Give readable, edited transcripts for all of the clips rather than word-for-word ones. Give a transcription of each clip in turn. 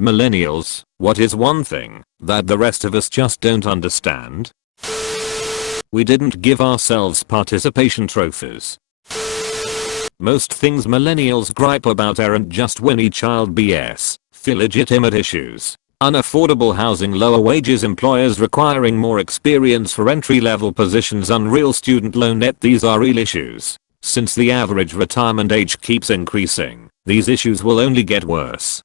Millennials, what is one thing that the rest of us just don't understand? We didn't give ourselves participation trophies. Most things millennials gripe about aren't just whiny child BS, feel legitimate issues. Unaffordable housing, lower wages, employers requiring more experience for entry-level positions, unreal student loan debt. These are real issues. Since the average retirement age keeps increasing, these issues will only get worse.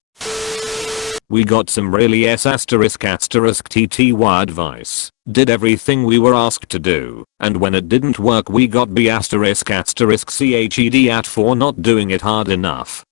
We got some really **TTY advice, did everything we were asked to do, and when it didn't work we got B***CHED at for not doing it hard enough.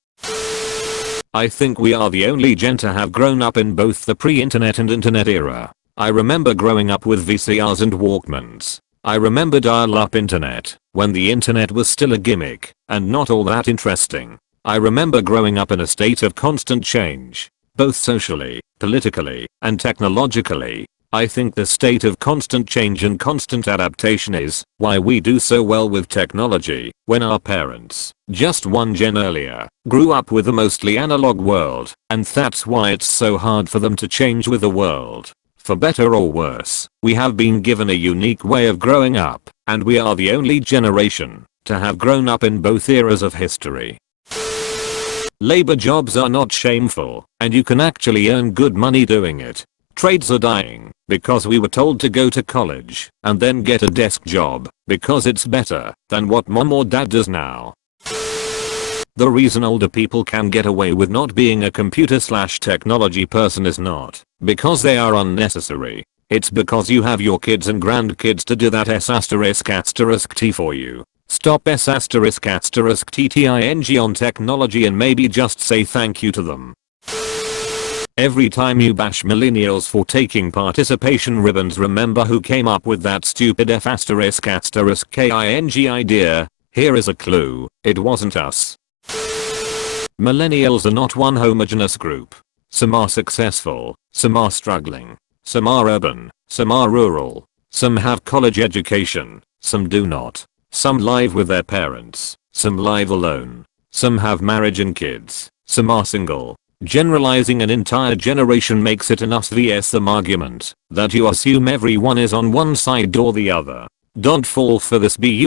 I think we are the only gen to have grown up in both the pre-internet and internet era. I remember growing up with VCRs and Walkmans. I remember dial-up internet, when the internet was still a gimmick, and not all that interesting. I remember growing up in a state of constant change, both socially, politically, and technologically. I think the state of constant change and constant adaptation is why we do so well with technology, when our parents, just one gen earlier, grew up with a mostly analog world, and that's why it's so hard for them to change with the world. For better or worse, we have been given a unique way of growing up, and we are the only generation to have grown up in both eras of history. Labor jobs are not shameful, and you can actually earn good money doing it. Trades are dying because we were told to go to college and then get a desk job because it's better than what mom or dad does now. The reason older people can get away with not being a computer/technology person is not because they are unnecessary. It's because you have your kids and grandkids to do that ***T for you. Stop ***TTING on technology and maybe just say thank you to them. Every time you bash millennials for taking participation ribbons, remember who came up with that stupid ***KING idea. Here is a clue, it wasn't us. Millennials are not one homogeneous group. Some are successful, some are struggling, some are urban, some are rural, some have college education, some do not. Some live with their parents, some live alone, some have marriage and kids, some are single. Generalizing an entire generation makes it an us vs them argument that you assume everyone is on one side or the other. Don't fall for this ***T.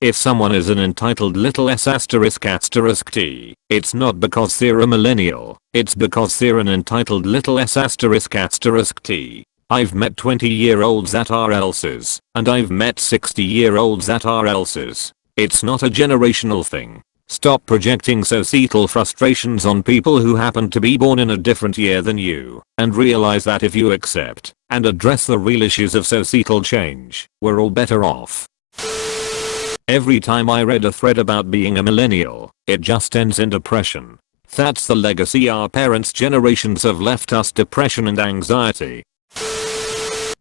If someone is an entitled little ***T, it's not because they're a millennial, it's because they're an entitled little ***T. I've met 20-year-olds that are elses, and I've met 60-year-olds that are elses. It's not a generational thing. Stop projecting societal frustrations on people who happen to be born in a different year than you, and realize that if you accept and address the real issues of societal change, we're all better off. Every time I read a thread about being a millennial, it just ends in depression. That's the legacy our parents' generations have left us, depression and anxiety.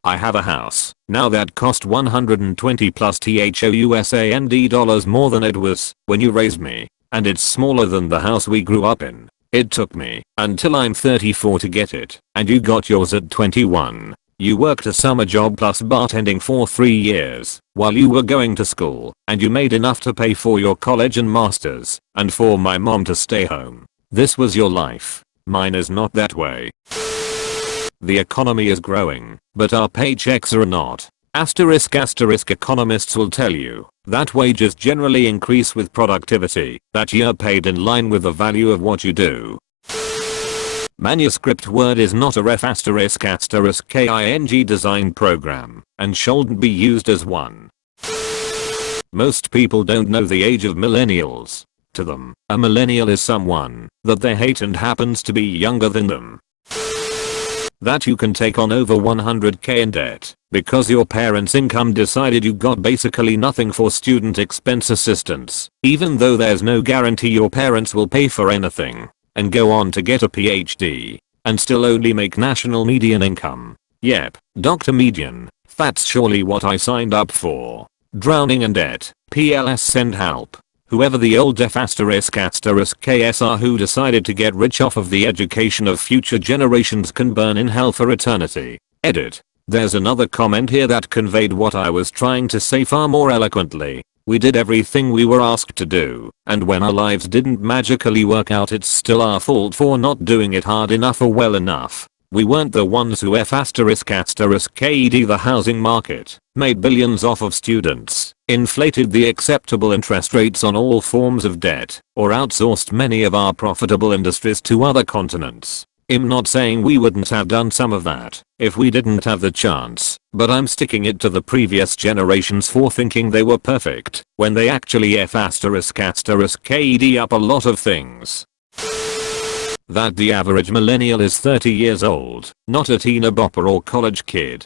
I have a house now that cost 120 plus $1,000 more than it was when you raised me, and it's smaller than the house we grew up in. It took me until I'm 34 to get it, and you got yours at 21. You worked a summer job plus bartending for 3 years while you were going to school, and you made enough to pay for your college and masters, and for my mom to stay home. This was your life. Mine is not that way. The economy is growing, but our paychecks are not. Economists will tell you that wages generally increase with productivity, that you're paid in line with the value of what you do. Manuscript Word is not a ***King design program, and shouldn't be used as one. Most people don't know the age of millennials. To them, a millennial is someone that they hate and happens to be younger than them. That you can take on over $100K in debt because your parents' income decided you got basically nothing for student expense assistance, even though there's no guarantee your parents will pay for anything, and go on to get a PhD and still only make national median income. Yep, Dr. Median, that's surely what I signed up for. Drowning in debt, PLS send help. Whoever the old ***KSR who decided to get rich off of the education of future generations can burn in hell for eternity. Edit. There's another comment here that conveyed what I was trying to say far more eloquently. We did everything we were asked to do, and when our lives didn't magically work out, it's still our fault for not doing it hard enough or well enough. We weren't the ones who ked the housing market, made billions off of students, inflated the acceptable interest rates on all forms of debt, or outsourced many of our profitable industries to other continents. I'm not saying we wouldn't have done some of that if we didn't have the chance, but I'm sticking it to the previous generations for thinking they were perfect when they actually ked up a lot of things. That the average millennial is 30 years old, not a teen bopper or college kid.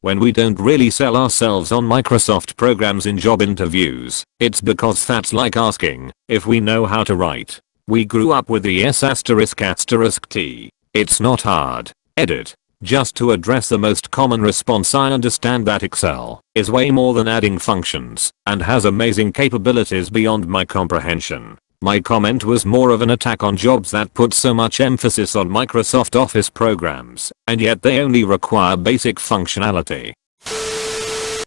When we don't really sell ourselves on Microsoft programs in job interviews, it's because that's like asking if we know how to write. We grew up with the S***T. It's not hard. Edit. Just to address the most common response, I understand that Excel is way more than adding functions and has amazing capabilities beyond my comprehension. My comment was more of an attack on jobs that put so much emphasis on Microsoft Office programs, and yet they only require basic functionality.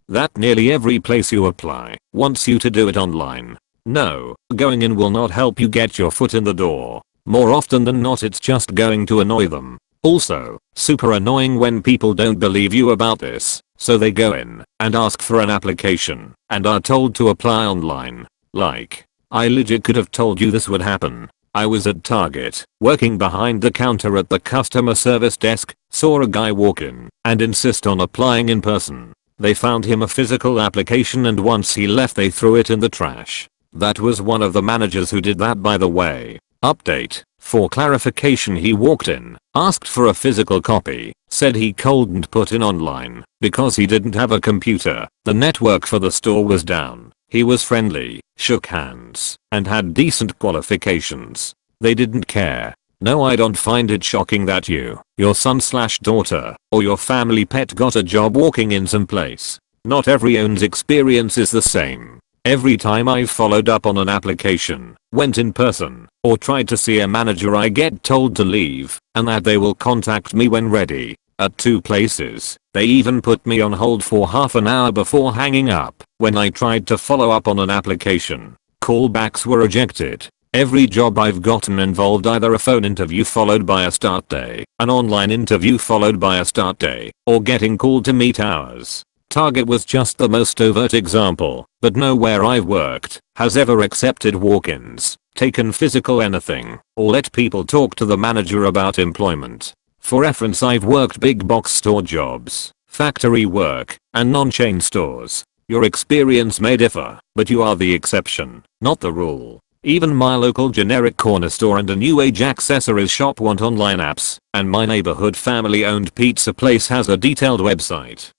That nearly every place you apply wants you to do it online. No, going in will not help you get your foot in the door. More often than not, it's just going to annoy them. Also, super annoying when people don't believe you about this, so they go in and ask for an application and are told to apply online. Like, I legit could have told you this would happen. I was at Target, working behind the counter at the customer service desk, saw a guy walk in and insist on applying in person. They found him a physical application, and once he left they threw it in the trash. That was one of the managers who did that, by the way. Update. For clarification, he walked in, asked for a physical copy, said he couldn't put in online because he didn't have a computer. The network for the store was down. He was friendly, shook hands, and had decent qualifications. They didn't care. No, I don't find it shocking that your son/daughter, or your family pet got a job walking in some place. Not everyone's experience is the same. Every time I've followed up on an application, went in person, or tried to see a manager, I get told to leave and that they will contact me when ready. At 2 places, they even put me on hold for half an hour before hanging up when I tried to follow up on an application. Callbacks were rejected. Every job I've gotten involved either a phone interview followed by a start day, an online interview followed by a start day, or getting called to meet hours. Target was just the most overt example, but nowhere I've worked has ever accepted walk-ins, taken physical anything, or let people talk to the manager about employment. For reference, I've worked big box store jobs, factory work, and non-chain stores. Your experience may differ, but you are the exception, not the rule. Even my local generic corner store and a new age accessories shop want online apps, and my neighborhood family-owned pizza place has a detailed website.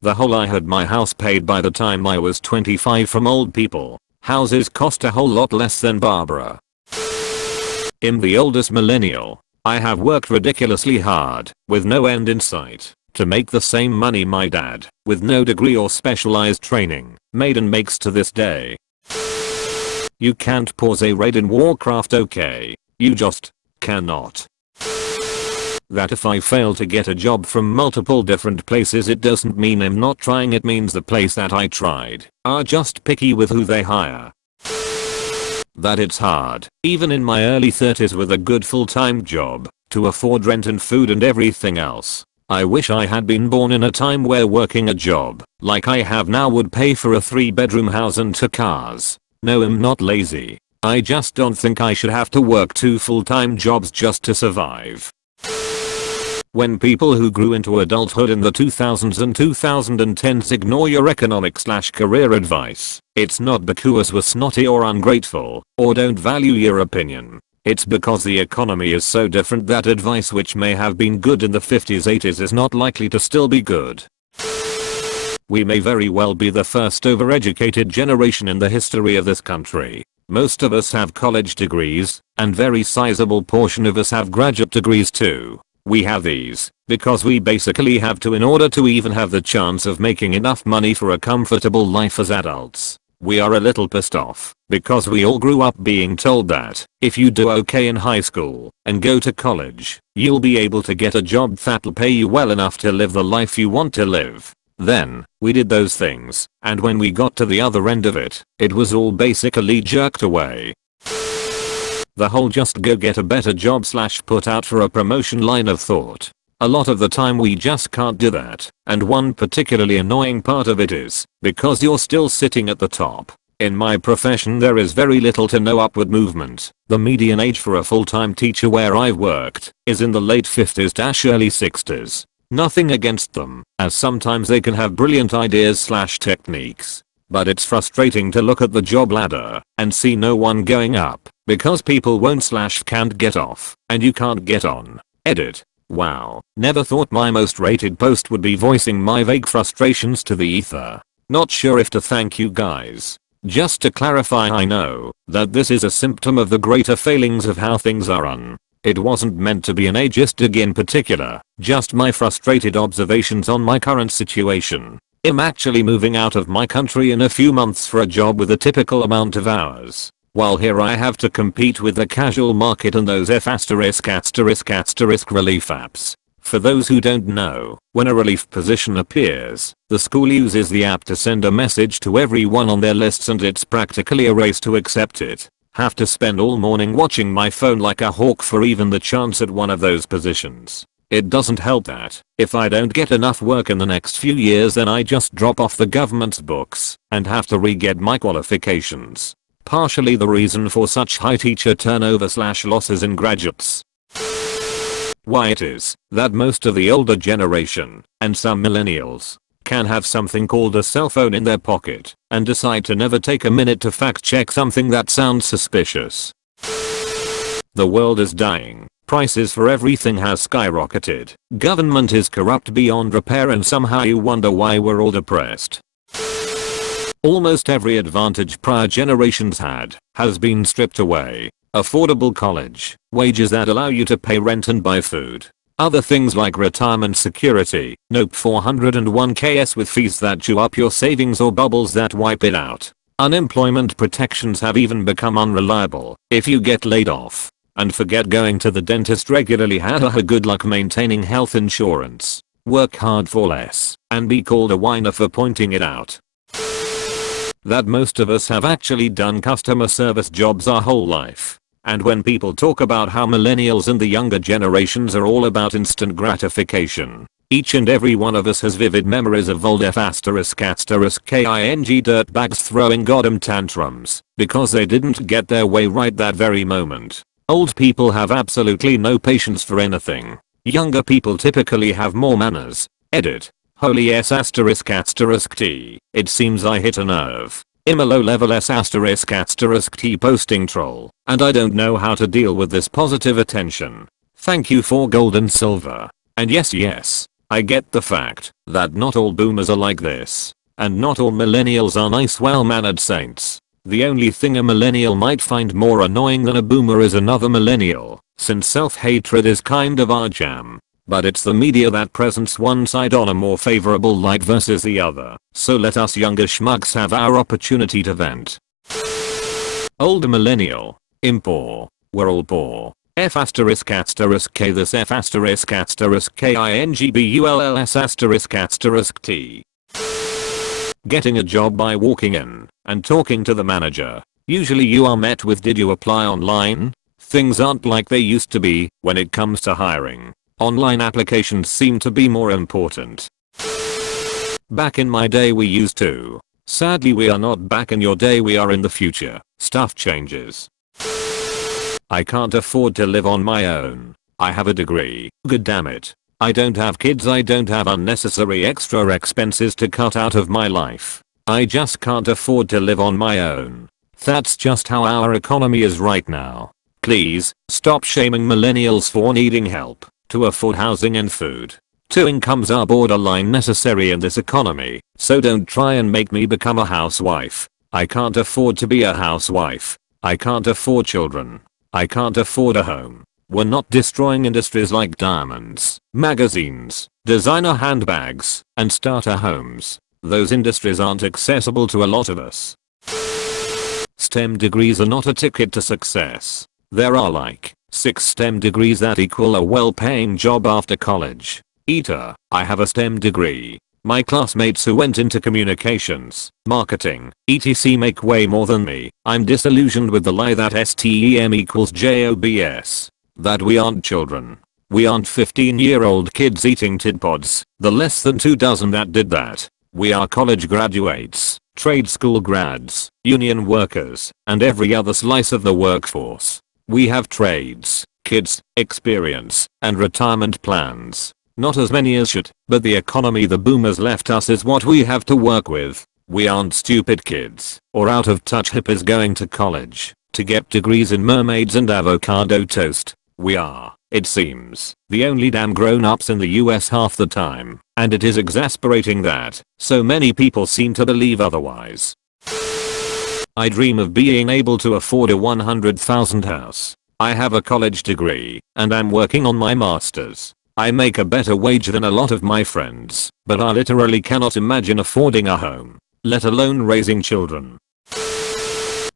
The whole I had my house paid by the time I was 25 from old people. Houses cost a whole lot less than Barbara. I'm the oldest millennial. I have worked ridiculously hard, with no end in sight, to make the same money my dad, with no degree or specialized training, made and makes to this day. You can't pause a raid in Warcraft, okay? You just cannot. That if I fail to get a job from multiple different places, it doesn't mean I'm not trying, it means the place that I tried are just picky with who they hire. That it's hard, even in my early 30s with a good full-time job, to afford rent and food and everything else. I wish I had been born in a time where working a job like I have now would pay for a 3-bedroom house and 2 cars. No, I'm not lazy. I just don't think I should have to work 2 full-time jobs just to survive. When people who grew into adulthood in the 2000s and 2010s ignore your economic/career advice, it's not because we're snotty or ungrateful, or don't value your opinion. It's because the economy is so different that advice which may have been good in the 50s 80s is not likely to still be good. We may very well be the first overeducated generation in the history of this country. Most of us have college degrees, and very sizable portion of us have graduate degrees too. We have these because we basically have to in order to even have the chance of making enough money for a comfortable life as adults. We are a little pissed off because we all grew up being told that if you do okay in high school and go to college, you'll be able to get a job that'll pay you well enough to live the life you want to live. Then, we did those things, and when we got to the other end of it, it was all basically jerked away. The whole just go get a better job / put out for a promotion line of thought. A lot of the time we just can't do that, and one particularly annoying part of it is, because you're still sitting at the top. In my profession there is very little to no upward movement. The median age for a full-time teacher where I've worked is in the late 50s - early 60s. Nothing against them, as sometimes they can have brilliant ideas / techniques. But it's frustrating to look at the job ladder and see no one going up, because people won't / can't get off, and you can't get on. Edit. Wow, never thought my most rated post would be voicing my vague frustrations to the ether. Not sure if to thank you guys. Just to clarify, I know that this is a symptom of the greater failings of how things are run. It wasn't meant to be an ageist dig in particular, just my frustrated observations on my current situation. I'm actually moving out of my country in a few months for a job with a typical amount of hours. While here I have to compete with the casual market and those F*** relief apps. For those who don't know, when a relief position appears, the school uses the app to send a message to everyone on their lists and it's practically a race to accept it. Have to spend all morning watching my phone like a hawk for even the chance at one of those positions. It doesn't help that, if I don't get enough work in the next few years then I just drop off the government's books and have to re-get my qualifications. Partially the reason for such high teacher turnover / losses in graduates. Why it is that most of the older generation, and some millennials, can have something called a cell phone in their pocket and decide to never take a minute to fact check something that sounds suspicious. The world is dying. Prices for everything has skyrocketed. Government is corrupt beyond repair and somehow you wonder why we're all depressed. Almost every advantage prior generations had has been stripped away. Affordable college, wages that allow you to pay rent and buy food. Other things like retirement security, nope 401ks with fees that chew up your savings or bubbles that wipe it out. Unemployment protections have even become unreliable if you get laid off. And forget going to the dentist regularly, good luck maintaining health insurance. Work hard for less and be called a whiner for pointing it out. That most of us have actually done customer service jobs our whole life. And when people talk about how millennials and the younger generations are all about instant gratification, each and every one of us has vivid memories of old king dirtbags throwing goddamn tantrums because they didn't get their way right that very moment. Old people have absolutely no patience for anything. Younger people typically have more manners. Edit. Holy s***t. It seems I hit a nerve. I'm a low level s***t posting troll, and I don't know how to deal with this positive attention. Thank you for gold and silver. And yes, I get the fact that not all boomers are like this. And not all millennials are nice well-mannered saints. The only thing a millennial might find more annoying than a boomer is another millennial, since self-hatred is kind of our jam. But it's the media that presents one side on a more favorable light versus the other, so let us younger schmucks have our opportunity to vent. Older millennial. I'm poor. We're all poor. F***k this F***kingbull**t. Getting a job by walking in and talking to the manager. Usually you are met with "Did you apply online?" Things aren't like they used to be when it comes to hiring. Online applications seem to be more important. Back in my day we used to. Sadly we are not back in your day, we are in the future. Stuff changes. I can't afford to live on my own. I have a degree. God damn it. I don't have kids, I don't have unnecessary extra expenses to cut out of my life. I just can't afford to live on my own. That's just how our economy is right now. Please, stop shaming millennials for needing help to afford housing and food. 2 incomes are borderline necessary in this economy, so don't try and make me become a housewife. I can't afford to be a housewife. I can't afford children. I can't afford a home. We're not destroying industries like diamonds, magazines, designer handbags, and starter homes. Those industries aren't accessible to a lot of us. STEM degrees are not a ticket to success. There are like 6 STEM degrees that equal a well-paying job after college. I have a STEM degree. My classmates who went into communications, marketing, etc. make way more than me. I'm disillusioned with the lie that STEM equals jobs. That we aren't children. We aren't 15-year-old kids eating tidpods, the less than 2 dozen that did that. We are college graduates, trade school grads, union workers, and every other slice of the workforce. We have trades, kids, experience, and retirement plans. Not as many as should, but the economy the boomers left us is what we have to work with. We aren't stupid kids, or out of touch hippies going to college, to get degrees in mermaids and avocado toast. We are, it seems, the only damn grown-ups in the US half the time, and it is exasperating that so many people seem to believe otherwise. I dream of being able to afford a $100,000 house. I have a college degree, and I'm working on my master's. I make a better wage than a lot of my friends, but I literally cannot imagine affording a home, let alone raising children.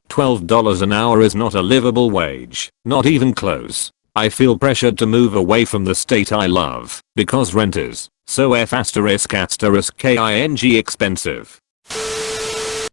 $12 an hour is not a livable wage, not even close. I feel pressured to move away from the state I love, because rent is so ****king expensive.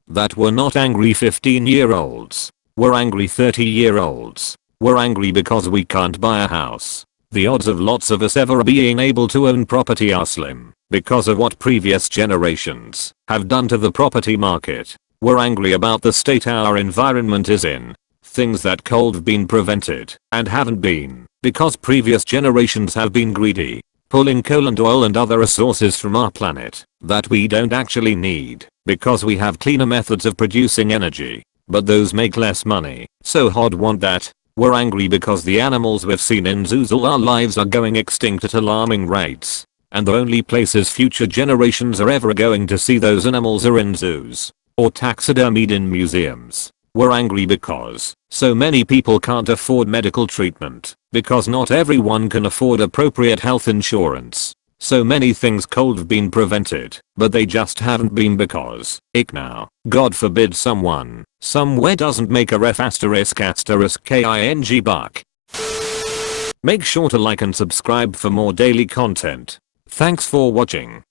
That we're not angry 15-year-olds. We're angry 30-year-olds. We're angry because we can't buy a house. The odds of lots of us ever being able to own property are slim, because of what previous generations have done to the property market. We're angry about the state our environment is in. Things that could have been prevented, and haven't been, because previous generations have been greedy, pulling coal and oil and other resources from our planet that we don't actually need, because we have cleaner methods of producing energy, but those make less money, so hard want that. We're angry because the animals we've seen in zoos all our lives are going extinct at alarming rates, and the only places future generations are ever going to see those animals are in zoos, or taxidermied in museums. We're angry because so many people can't afford medical treatment, because not everyone can afford appropriate health insurance. So many things could have been prevented, but they just haven't been because, now, God forbid someone, somewhere doesn't make a ****king buck. Make sure to like and subscribe for more daily content. Thanks for watching.